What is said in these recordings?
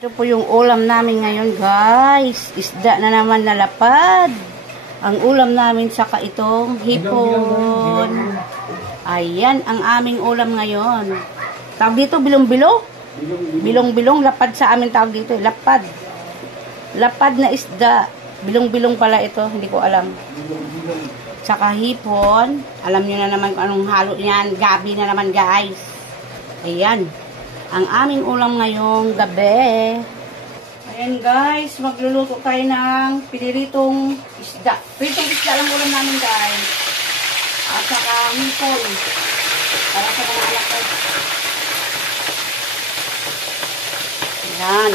Ito po yung ulam namin ngayon, guys. Isda na naman na lapad. Ang ulam namin saka itong hipon. Ayan ang aming ulam ngayon. Tawag dito bilong-bilo. Bilong-bilong, lapad sa amin tawag dito. Lapad. Lapad na isda. Bilong-bilong pala ito. Hindi ko alam. Saka hipon. Alam nyo na naman kung anong halo niyan. Gabi na naman, guys. Ayan. Ang aming ulam ngayong gabi. Ayan, guys. Magluluto tayo ng piniritong isda. Pritong isda lang ulam namin, guys. At saka hipon. Para sa mga anak ko. Ayan.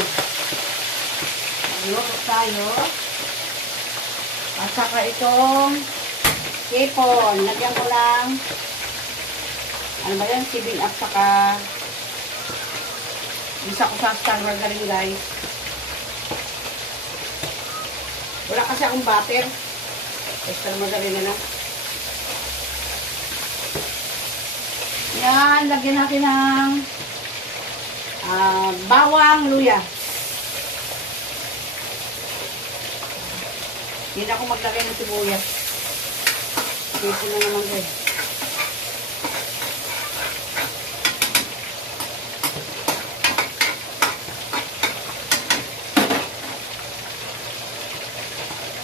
Magluluto tayo. At saka itong hipon. Lagyan ko lang ano ba yan? Sibing at saka isa ko sa star margarine, guys. Wala kasi akong butter. Star margarine na. Yan, lagyan natin ng bawang luya. Hindi na ako maglagay ng sibuyas. Dito na naman, guys.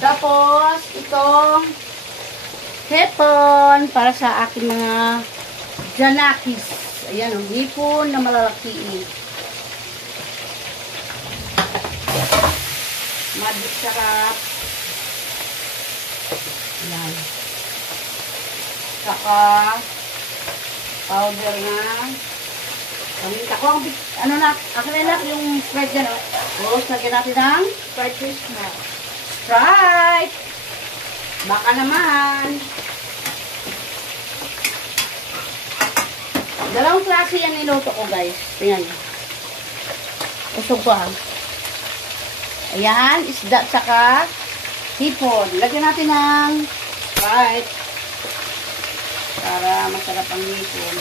Tapos, itong hipon para sa aking mga janakis. Ayan, ang hipon na malalaki. Magic sarap. Ayan. Saka, powder na. Paminta ko. Ano na, akin na lang yung Sprite dyan. Tapos, lagyan natin ng Sprite fish na. Sprite! Baka naman. Dalawang klase yan niluto ko, guys. Tingnan nyo. Usog ko, ha. Ayan, isda saka hipon. Lagyan natin ng Sprite. Para masarap ang hipon.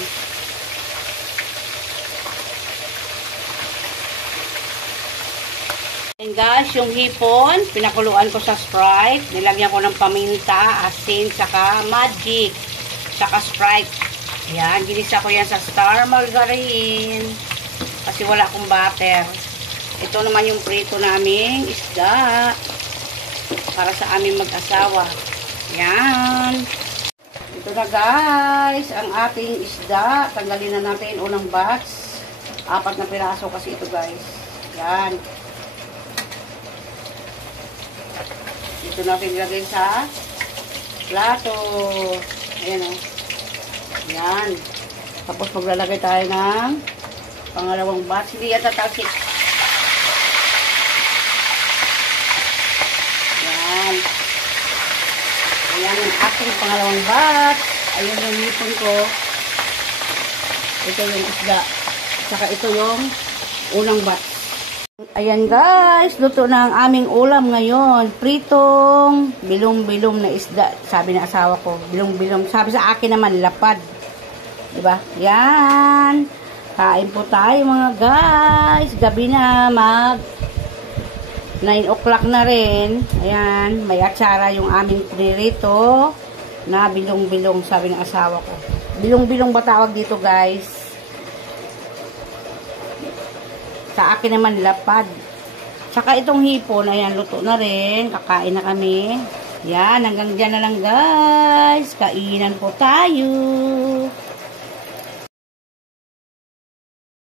And guys, yung hipon, pinakuluan ko sa Sprite. Nilagyan ko ng paminta, asin, saka magic, saka Sprite. Ayan, ginisa ko yan sa star margarine. Kasi wala akong butter. Ito naman yung prito naming isda. Para sa aming mag-asawa. Ayan. Ito na, guys, ang ating isda. Tanggalin na natin unang batch. 4 na piraso kasi ito, guys. Ayan. Ito natin ilagay sa plato. Ayan, o. Ayan. Tapos maglalagay tayo ng pangalawang batch. Hindi yata tasik. Ayan. Ayan ang ating pangalawang batch. Ayan yung hipon ko. Ito yung isda. Saka ito yung unang batch. Ayan, guys, luto na ang aming ulam ngayon. Pritong bilong-bilong na isda. Sabi ng asawa ko, bilong-bilong. Sabi sa akin naman, lapad. Diba? Yan. Kain po tayo, mga guys. Gabi na, 9 o'clock na rin. Ayan, may atsara yung aming prinirito na bilong-bilong, sabi ng asawa ko. Bilong-bilong ba tawag dito, guys? Sa akin naman, lapad. Saka itong hipon, ayan, luto na rin. Kakain na kami. Yan, hanggang dyan na lang, guys. Kainan po tayo.